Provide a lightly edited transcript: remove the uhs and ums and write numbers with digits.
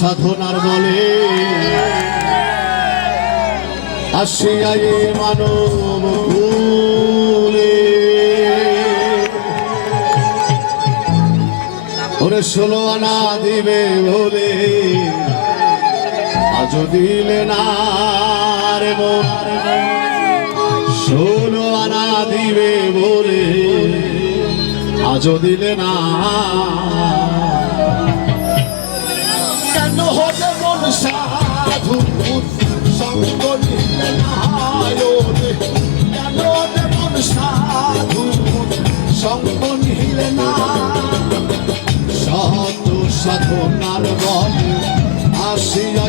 সাধনার বলে আসিয়া এ মানব কুলে ওরে 16 আনা দিবে বলে আজ দিলে না রে মন 16 আনা দিবে বলে আজ দিলে না কেন হতে মন সাধু সঙ্গ নিলে না কেন হতে মন সাধু সঙ্গ নিলে না সত সাধনার বলে আসিয়া